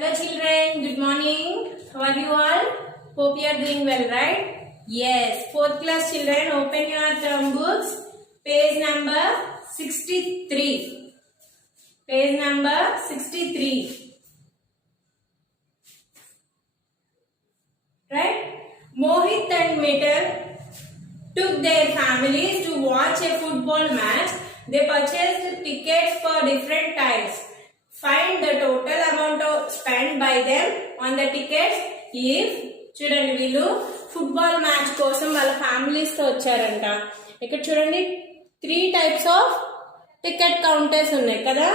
Hello children, good morning. How are you all? Hope you are doing well, right? Yes, 4th class children, open your term books. Page number 63. Page number 63. Right? Mohit and Metal took their families to watch a football match. They purchased tickets for different times. Find the total amount of spent by them on the tickets if చూడండి వీళ్ళు football match కోసం వాళ్ళ ఫ్యామిలీస్ తో వచ్చారంట. ఇక్కడ చూడండి 3 types of ticket counters ఉన్నాయి కదా,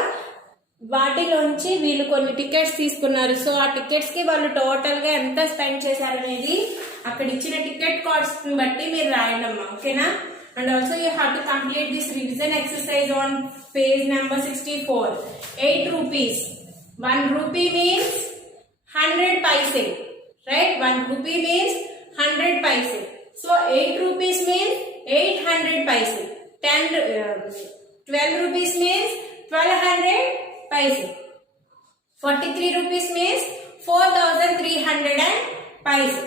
వాటిలోంచి వీళ్ళు కొన్ని టికెట్స్ తీసుకున్నారు. సో ఆ టికెట్స్ కి వాళ్ళు టోటల్ గా ఎంత స్పెండ్ చేశారనేది అక్కడ ఇచ్చిన టికెట్ కాస్ట్ ని బట్టి మీరు రాయండి అమ్మా, ఓకేనా? And also you have to complete this revision exercise on page number 64. 8 rupees. 1 rupee means 100 paise. Right? 1 rupee means 100 paise. So 8 rupees means 800 paise. 12 rupees means 1200 paise. 43 rupees means 4300 paise.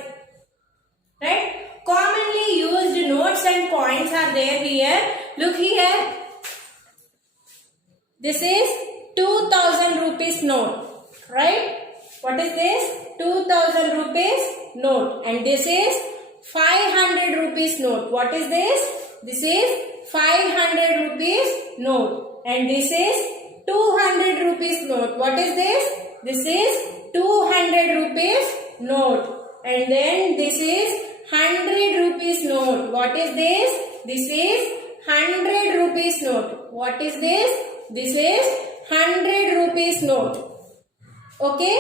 Right? Commonly used notes and coins are there here. Look here. This is 2000 rupees note. Right? What is this? 2000 rupees note. And this is 500 rupees note. What is this? This is 500 rupees note. And this is 200 rupees note. What is this? This is 200 rupees note. And then this is 100 rupees note. What is this? This is 100 rupees note. What is this? This is 100 rupees note. Okay?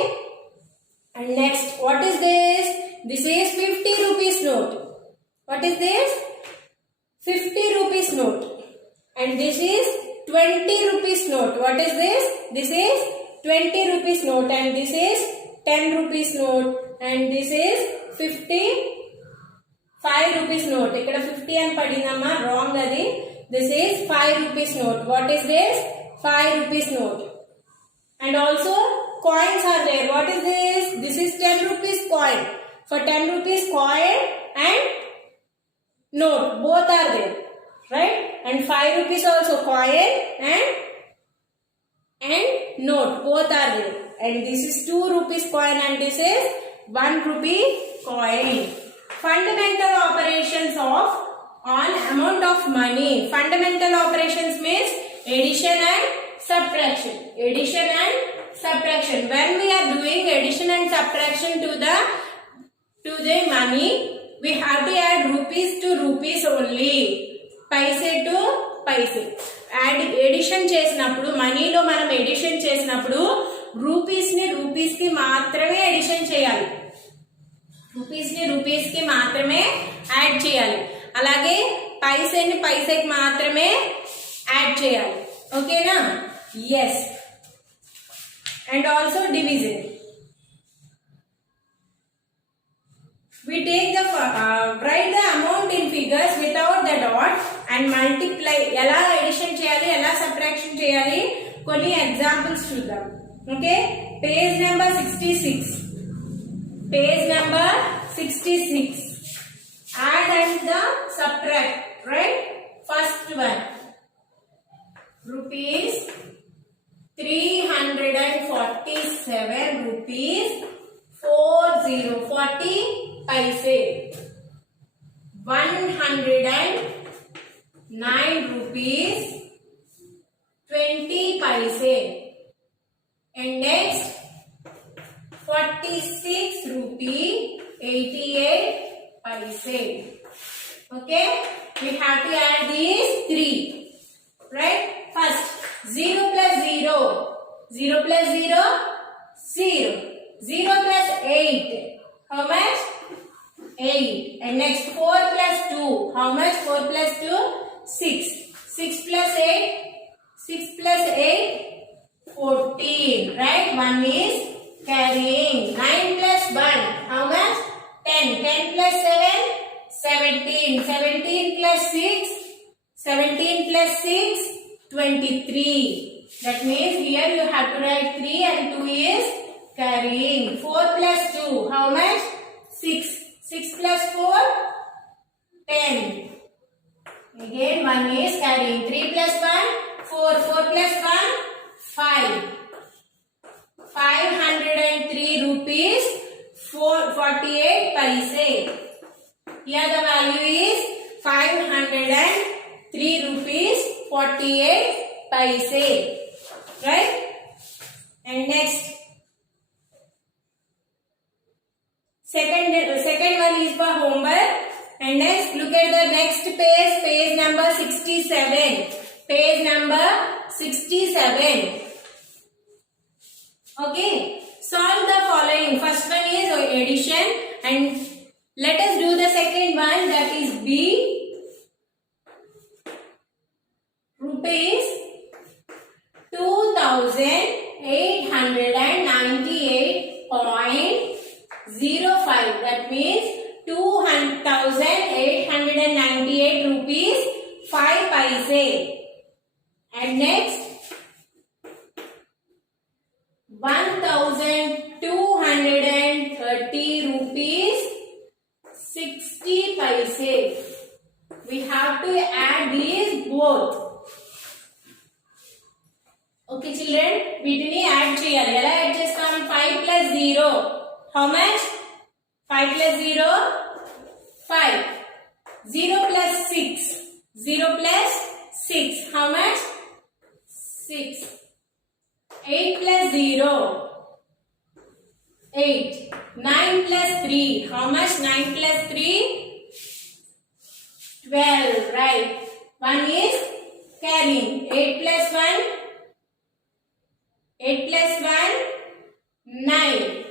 And next, what is this? This is 50 rupees note. What is this? 50 rupees note. And this is 20 rupees note. What is this? This is 20 rupees note. And this is 10 rupees note. And this is 5 rupees note. ఇక్కడ 50 అని పడిందమ్మా, రాంగ్ అది. This is 5 rupees note. What is this? 5 rupees note. And also coins are there. What is this? This is 10 rupees coin. For 10 rupees coin and note, both are there. Right? And 5 rupees also coin and note, both are there. And this is 2 rupees coin and this is 1 rupee coin. Fundamental operations on amount of money. Fundamental operations means addition and subtraction. Addition and subtraction. When we are doing addition and subtraction to the money, we have to add rupees to rupees only. Paise to paise. Addition చేసినప్పుడు, మనీలో మనం ఎడిషన్ చేసినప్పుడు రూపీస్ ని రూపీస్ కి మాత్రమే ఎడిషన్ చేయాలి. రూపీస్ ని రూపీస్ కి మాత్రమే యాడ్ చేయాలి. అలాగే పైసేని పైసేకి మాత్రమే యాడ్ చేయాలి. ఓకేనా? Yes. And also division. We take the write the amount in figures without the dot and multiply. ఎలా ఎడిషన్ చేయాలి, ఎలా సబ్ట్రాక్షన్ చేయాలి, కొన్ని ఎగ్జాంపుల్స్ చూద్దాం. Okay, page number 66. Page number 66. Add and the subtract. Right? First one. Rupees 347 rupees 40 paise. 109 rupees 20 paise. And next 46 rupee 88 paise. Okay, we have to add these 3. Right? First, 0 plus 0. 0 plus 0, 0. 0 plus 8. How much? 8. And next 4 plus 2. How much? 4 plus 2? 6. 6 plus 8? 6 plus 8? 14. Right? 1 is carrying. 9 plus 1. How much? 10. 10 plus 7? 17. 17 plus 6? 17 plus 6? 23. That means here you have to write 3 and 2 is carrying. rupees 48 paise. Here the value is 503 rupees 48 paise. Right? And next, second one is for homework. And next, look at the next page, page number 67. Page number 67. Okay, solve the following. First one is addition, and let us do the second one, that is B. Rupees 2,898.05. That means 2,898 rupees 5 paise. And next, 1,230 rupees 60 paise. We have to add these both. Okay children, వీటిని యాడ్ చేయాలి. ఎలా యాడ్ చేస్తాం? 5 plus 0. How much? 5 plus 0? 5. 0 plus 6. 0 plus 6. How much? 6. 8 plus 0? 8. 9 plus 3. How much? 9 plus 3? 12. Right. 1 is carrying. 8 plus 1? 8 plus 1? 9.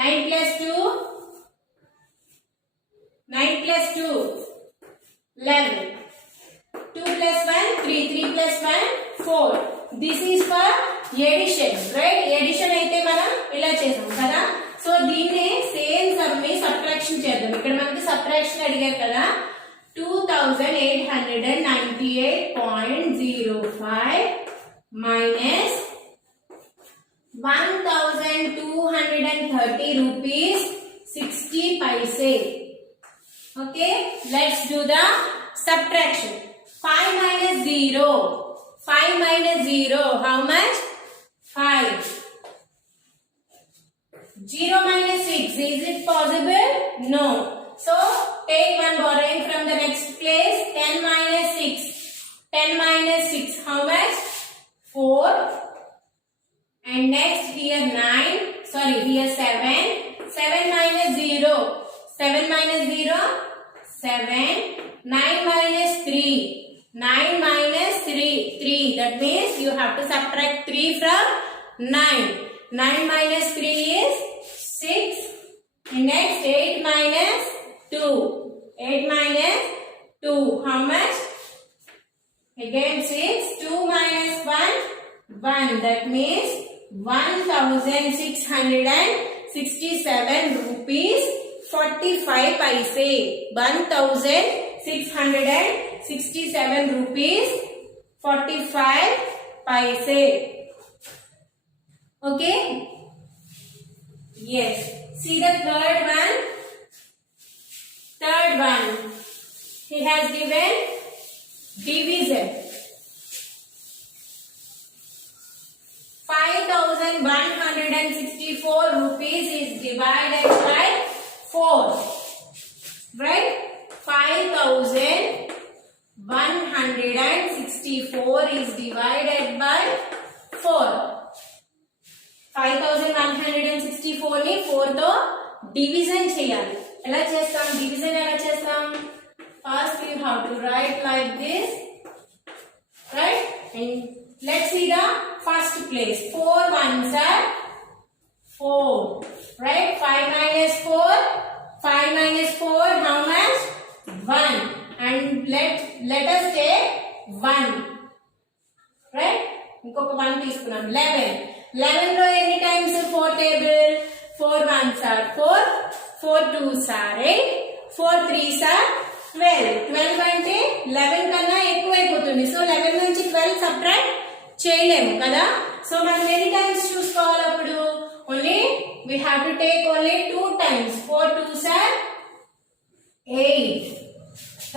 9 plus 2? 9 plus 2? 11. 2 plus 1? 3. 3 plus 1? 4. This is for addition, right? Addition అయితే మనం ఇలా చేసాం కదా. సో దీన్ని సేమ్ సమ్ ని సబ్ట్రాక్షన్ చేద్దాం. ఇక్కడ మనకి సబ్ట్రాక్షన్ అడిగారు కదా. 2,898.05 minus 1,230 rupees 60 paise. Okay, let's do the subtraction. 5 minus 0. 5 minus 0. How much? 5. 0 minus 6. Is it possible? No. So, take one borrowing from the next place. 10 minus 6. 10 minus 6. How much? 4. And next here 9. Sorry, here 7. 7 minus 0. 7 minus 0. 7. 9 minus 3. 9 minus 3. 3. That means you have to subtract 3 from 9. 9 minus 3 is 6. And next 8 minus 2. 8 minus 2. How much? Again 6. 2 minus 1. 1. That means 1,667 rupees 45 paise. 1,667 rupees 45 paise. Okay? Yes. See the third one. Third one. He has given division. 5,164 rupees is divided by 4. Right? 5,164 is divided by 4. 5,164 ని 4 తో డివిజన్ చేయాలి. ఎలా చేస్తాం? డివిజన్ ఎలా చేస్తాం? First you have to write like this. Right? And let's see the first place. 4 ones are 4. Right? 5 minus 4. 5 minus 4. How much? 1. And let us take 1. Right? ఇంకొక 1 తీసుకున్నాం. 11. 11 లో ఎన్ని టైమ్స్ 4 టేబుల్? 4 ones are 4. 4 twos are 8. 4 threes are 12. 12 అంటే 11 కన్నా ఎక్కువ అయిపోతుంది. సో 11 నుంచి 12 సబ్ట్రాక్ట్ చేయలేము కదా. సో మనం ఎన్ని టైమ్స్ చూసుకోవాలి అప్పుడు? Only we have to take only 2 times. 4 twos are 8.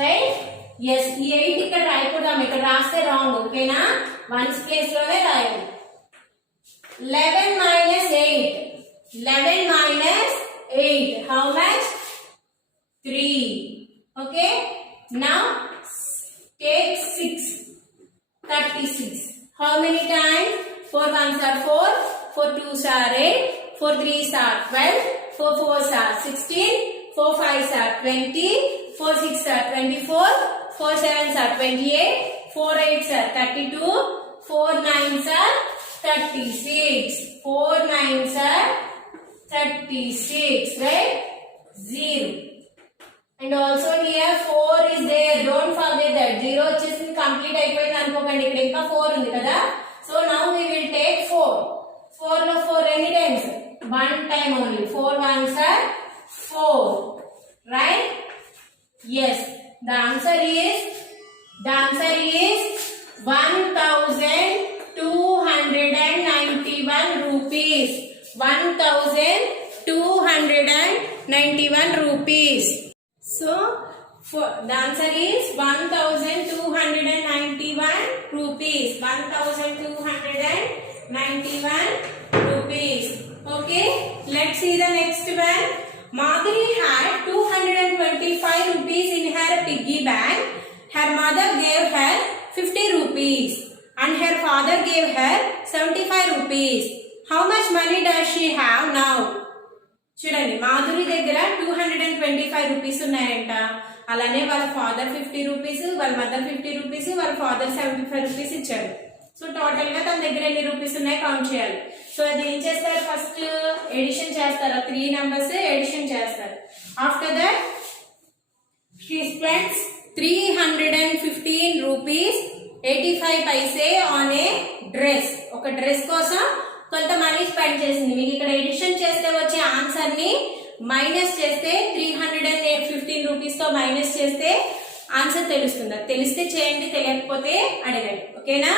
Right? Yes, ఈ 8 ఇక్కడ రాయకూడదు. ఇక్కడ రాస్తే రాంగ్. ఓకేనా? వన్స్ ప్లేస్ లోనే రాయాలి. 11 minus 8. 11 minus How much? 3. Okay. Now take 6. 36. How many times? 4 ones are 4. 4 twos are 8. 4 threes are 12. 4 fours are 16. 4 fives are 20. 4 sixes are 24. 4 sevens are 28. 4 eights are 32. 4 nines are 36. 4 nines are 36. Right? 0. And also here 4 is there. Don't forget that. 0 వచ్చేసింది complete అయిపోయింది అనుకోకండి. ఇక్కడ ఇంకా 4 ఉంది కదా. So now we will take 4. 4 లో 4 any times? 1 time only. 4 ones are 4. Right? Yes. The answer is 1291 rupees. 1291 rupees. So the answer is 1291 rupees. 1291 rupees. Okay. Let's see the next one. Madhuri had 225 rupees in her piggy bank. Her mother gave her 50 rupees and her father gave her 75 rupees. How much money does she have now? చూడండి, మాధురి దగ్గర 225 రూపీస్ ఉన్నాయంట. అలానే వాళ్ళ ఫాదర్ 50 రూపీస్, వాళ్ళ మదర్ 50 రూపీస్, వాళ్ళ ఫాదర్ 75 రూపీస్ ఇచ్చాడు. So total గా తన దగ్గర ఎన్ని రూపీస్ ఉన్నాయి కౌంట్ చేయాలి. సో అది ఏం చేస్తారు? ఫస్ట్ ఎడిషన్ చేస్తారు. 3 numbers ఎడిషన్ చేస్తారు. ఆఫ్టర్ దట్ షీ స్పెండ్స్ 315 rupees 85 paise ఆన్ ఏ డ్రెస్. ఒక డ్రెస్ కోసం కొంత మనీ స్పెండ్ చేసింది. మీకు ఇక్కడ ఎడిషన్ చేస్తే వచ్చే ఆన్సర్ ని మైనస్ చేస్తే 315 రూపీస్ తో మైనస్ చేస్తే ఆన్సర్ తెలుస్తుంది. తెలిస్తే చేయండి, తెలియకపోతే అడగండి. ఓకేనా?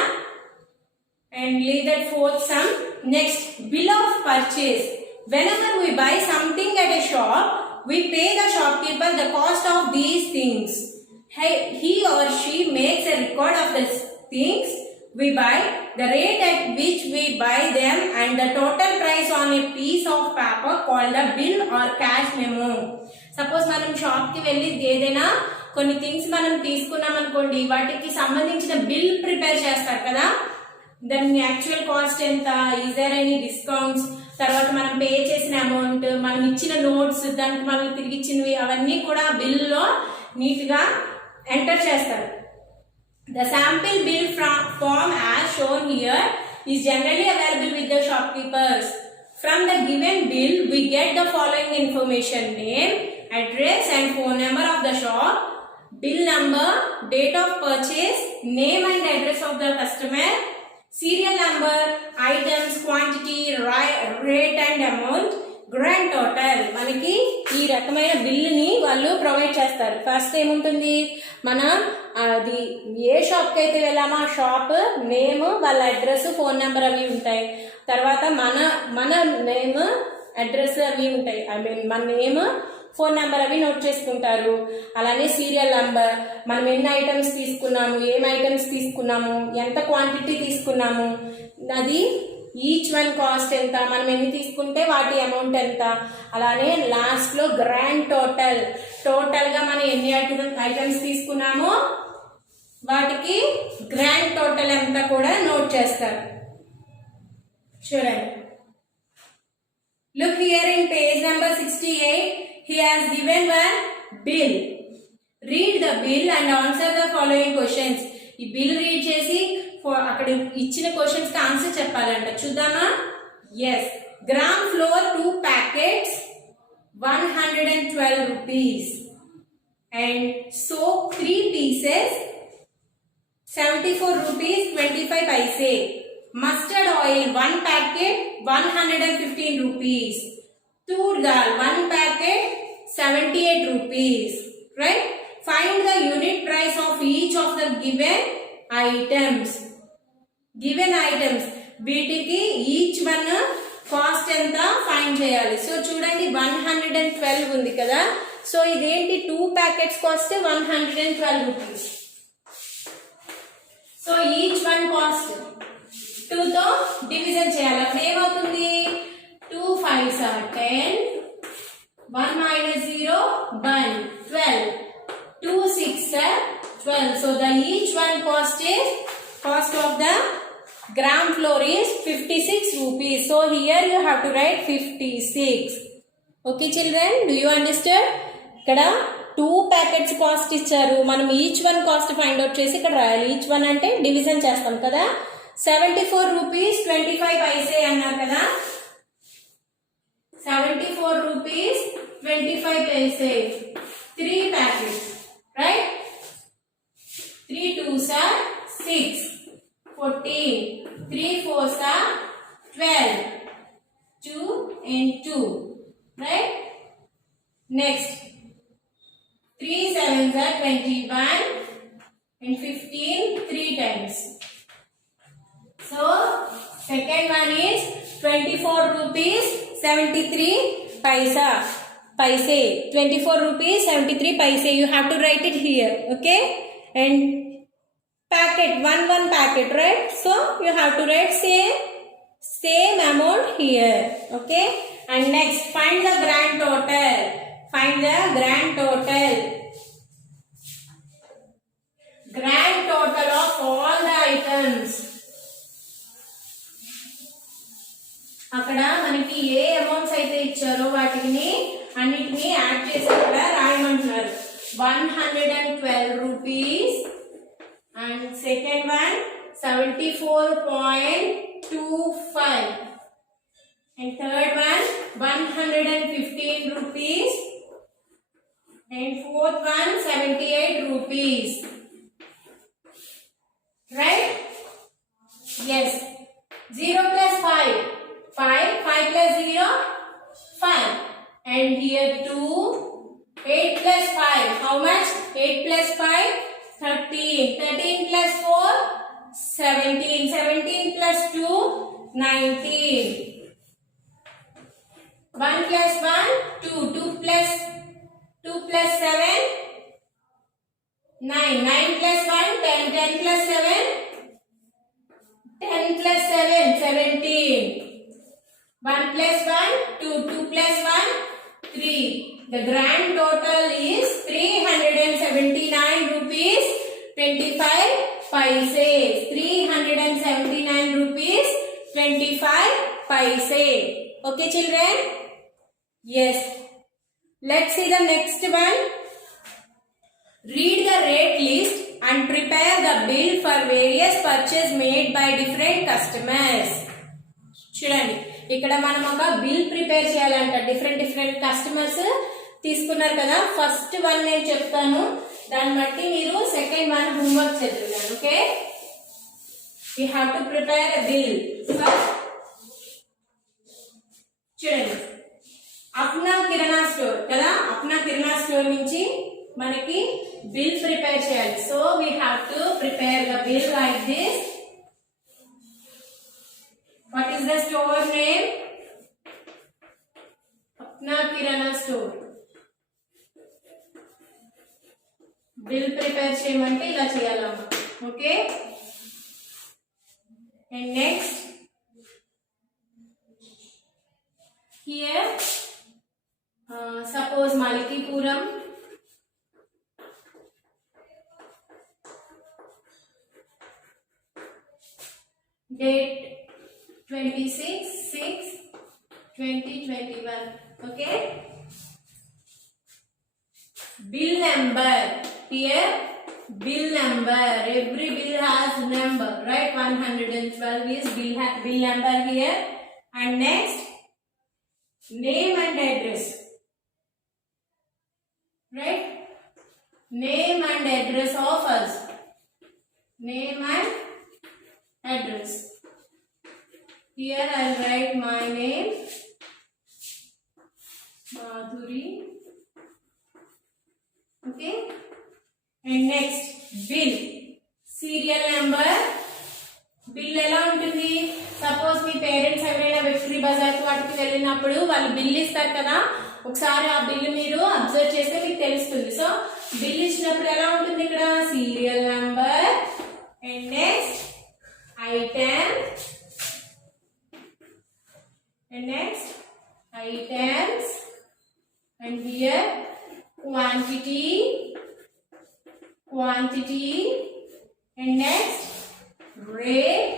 And leave that fourth sum. Next, bill of purchase. Whenever we buy something at a shop, we pay the shopkeeper the cost of these things. He or she makes a record of the things we buy, the rate at which we buy them, and the total price on a piece of paper called the bill or cash memo. Suppose మనం షాప్ కి వెళ్ళి ఏదైనా కొన్ని థింగ్స్ మనం తీసుకున్నాం అనుకోండి, వాటికి సంబంధించిన బిల్ ప్రిపేర్ చేస్తారు కదా. దాని యాక్చువల్ కాస్ట్ ఎంత, ఈజ్ దేర్ ఎనీ డిస్కౌంట్స్, తర్వాత మనం పే చేసిన అమౌంట్, మనం ఇచ్చిన నోట్స్, దానికి మనం తిరిగి ఇచ్చినవి, అవన్నీ కూడా బిల్లో నీట్ గా ఎంటర్ చేస్తారు. The sample bill form as shown here is generally available with the shopkeepers. From the given bill, we get the following information: name, address and phone number of the shop, bill number, date of purchase, name and address of the customer, serial number, items, quantity, rate and amount, grand total. మనకి ఈ రకమైన బిల్లుని వాళ్ళు ప్రొవైడ్ చేస్తారు. ఫస్ట్ ఏముంటుంది, మనం అది ఏ షాప్ కి అయితే వెళ్ళామో ఆ షాప్ నేమ్, వాళ్ళ అడ్రస్, ఫోన్ నెంబర్ అవి ఉంటాయి. తర్వాత మన నేమ్, అడ్రస్ అవి ఉంటాయి. మన నేమ్, ఫోన్ నెంబర్ అవి నోట్ చేసుకుంటారు. అలానే సీరియల్ నంబర్, మనం ఎన్ని ఐటమ్స్ తీసుకున్నాము, ఏం ఐటమ్స్ తీసుకున్నాము, ఎంత క్వాంటిటీ తీసుకున్నాము, అది ఈచ్ వన్ కాస్ట్ ఎంత, మనం ఎన్ని తీసుకుంటే వాటి అమౌంట్ ఎంత. అలానే లాస్ట్ లో గ్రాండ్ టోటల్, టోటల్ గా మనం ఎన్ని ఐటమ్స్ తీసుకున్నామో వాటికి గ్రాండ్ టోటల్ ఎంత కూడా నోట్ చేస్తారు. చూడండి, look here in page number 68. He has given one bill. Read the bill and answer the following questions. ఈ బిల్ రీడ్ చేసి అక్కడ ఇచ్చిన క్వశ్చన్స్ కి ఆన్సర్ చెప్పాలంట. చూద్దామా? ఎస్. గ్రామ్ ఫ్లోర్ 2 packets 112 rupees and soap 3 pieces 74 rupees 25 paise. Mustard oil 1 packet 115 rupees. Tur dal 1 packet 78 rupees. Right? Find the unit price of each of the given items. వీటికి each one cost ఎంత ఫైండ్ చేయాలి. సో చూడండి, 112 ఉంది కదా. సో ఇదేంటి, 2 packets cost 112 rupees. So each one cost 2 తో డివిజన్ చేయాలి. అప్పుడు ఏమవుతుంది, 2 5s are 10, 1 minus 0, 1, 12. 2 6 are 12. So the each one cost of the gram flour is 56 rupees. So here you have to write 56. Okay children, do you understand? ఇక్కడ 2 packets cost ఇచ్చారు, మనం each one cost find out చేసి ఇక్కడ రాయాలి. Each one అంటే డివిజన్ చేస్తాం కదా. 74 రూపీస్ 25 పైసే అన్నారు కదా. 74 rupees 25 paise. 3 packets, right? 3 2s are 6, 14. 3 4s are 12. 2 and 2, right? Next, 3 7s are 21 and 15 3 times. So second one is 24 rupees 73 paisa. 24 rupees 73 paise. You have to write it here, okay? And packet, one packet, right? So you have to write same amount here, okay? And next, find the grand total. Find the grand total. Grand total of all the items. అక్కడ మనకి ఏ అమౌంట్స్ అయితే ఇచ్చారో వాటిని అన్నిటిని యాడ్ చేసి అక్కడ రాయమంటున్నారు. 112 rupees and second one 74.25 and third one 115 rupees and fourth one 78 rupees, right? Yes. 0 plus 5 plus 0 5 and here 2. 8 plus 5 how much? 8 plus 5 13. 13 plus 4 17. 17 plus 2 19. 1 plus 1 2. 2 plus 7 9. 9 plus 1 10. 10 plus 7 10 plus 7 17. 1 plus 1 2. 2 plus 1 3. The grand total is 379 rupees 25 paise. 379 rupees 25 paise. Okay children? Yes. Let's see the next one. Read the rate list and prepare the bill for various purchases made by different customers. చూడండి, ఇక్కడ మనం ఒక bill prepare చేయాలంట. Different customers తీసుకున్నారు కదా. First one నేను చెప్తాను, దాన్ని బట్టి మీరు సెకండ్ వన్ హోంవర్క్ చదువుతాను. Okay, you have to prepare a bill. చూడండి, అప్నా కిరాణా స్టోర్ కదా. అప్నా కిరాణా స్టోర్ నుంచి మనకి బిల్ ప్రిపేర్ చేయాలి. So we have to prepare the bill like this. What is the store name? Apna Kirana Store. Bill prepare cheyamante ila cheyalama. Okay. And next, here, suppose Malikipuram. Date 26/6/2021. Okay. Bill number here. Bill number. Every bill has number, right? 112 is bill number here. And next, name and address. Right? Name and address of us. Name and address. Here I will write my name, Madhuri. Okay. And next, bill. Serial number. Bill ఎలా ఉంటుంది? సపోజ్ మీ పేరెంట్స్ ఎవరైనా విక్టరీ బజార్ వాటికి వెళ్ళినప్పుడు వాళ్ళు బిల్ ఇస్తారు కదా. ఒకసారి ఆ బిల్ మీరు అబ్జర్వ్ చేస్తే మీకు తెలుస్తుంది. సో బిల్ ఇచ్చినప్పుడు ఎలా ఉంటుంది? ఇక్కడ serial number and next item. And next items and here quantity, and next rate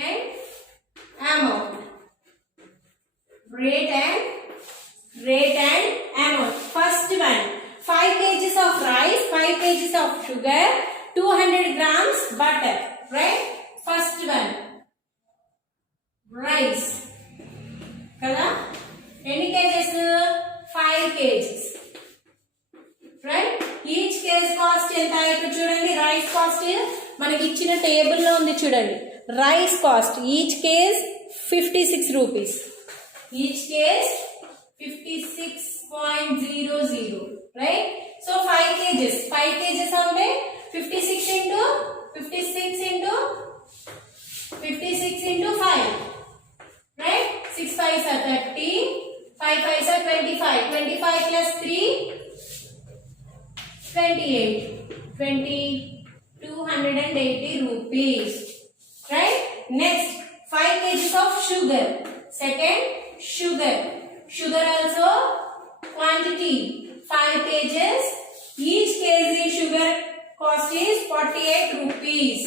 and amount. Rate and amount. First one, 5 kgs of rice, 5 kgs of sugar, 200 grams butter, right? First one, rice kada, any kgs? 5 kgs, right? Each kg cost enta ikkada chudandi, rice cost manaki ichina table lo undi chudandi. Rice cost each kg 56 rupees, each kg 56.00, right? So 5 kgs how many? 56 into 5, right? 6 5s are 30, 5 5s are 25, 25 plus 3 28, 280 rupees, right? Next, 5 kgs of sugar. Second, sugar also quantity 5 kgs, each kg sugar cost is 48 rupees.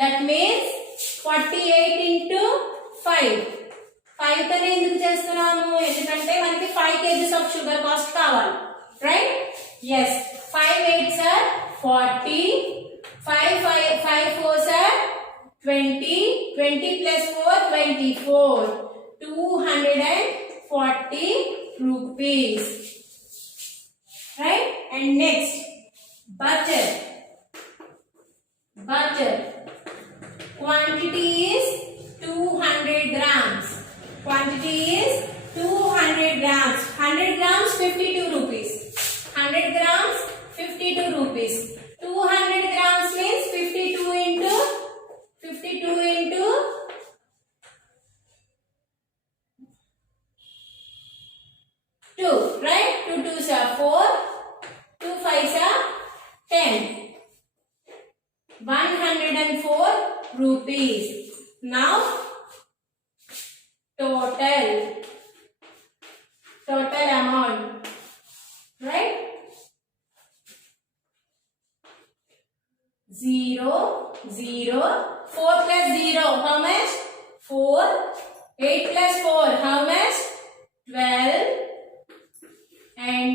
That means 48 into 5 తోనే ఎందుకు చేస్తున్నాము ఎందుకంటే మనకి 5 kgs of sugar cost కావాలి, right? Yes, 5 8s are 40, 5 4s are 20, 20 plus 4 24, 240 rupees, right? And next, butter quantity is 200 grams. Quantity is 200 grams. 100 grams 52 rupees. 100 grams 52 rupees. 200 grams means 52 into 2, right? 2 2s are 4, 2 5s are 10. 104 rupees. Now total amount, right? 0 0, 4 plus 0 how much? 4. 8 plus 4 how much? 12. And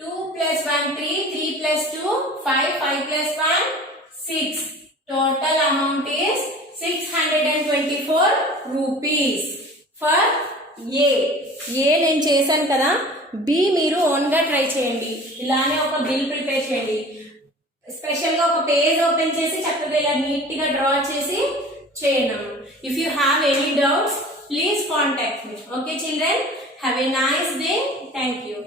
2 plus 1 3, 3 plus 2 5, 5 plus 1 6. Total amount is 624 rupees for A. నేను చేశాను కదా, B మీరు ఓన్గా ట్రై చేయండి. ఇలానే ఒక bill prepare చేయండి. స్పెషల్గా ఒక పేజ్ ఓపెన్ చేసి చక్కగా ఇలా నీట్గా డ్రా చేసి చేయను. If you have any doubts please contact me. Okay children, have a nice day. Thank you.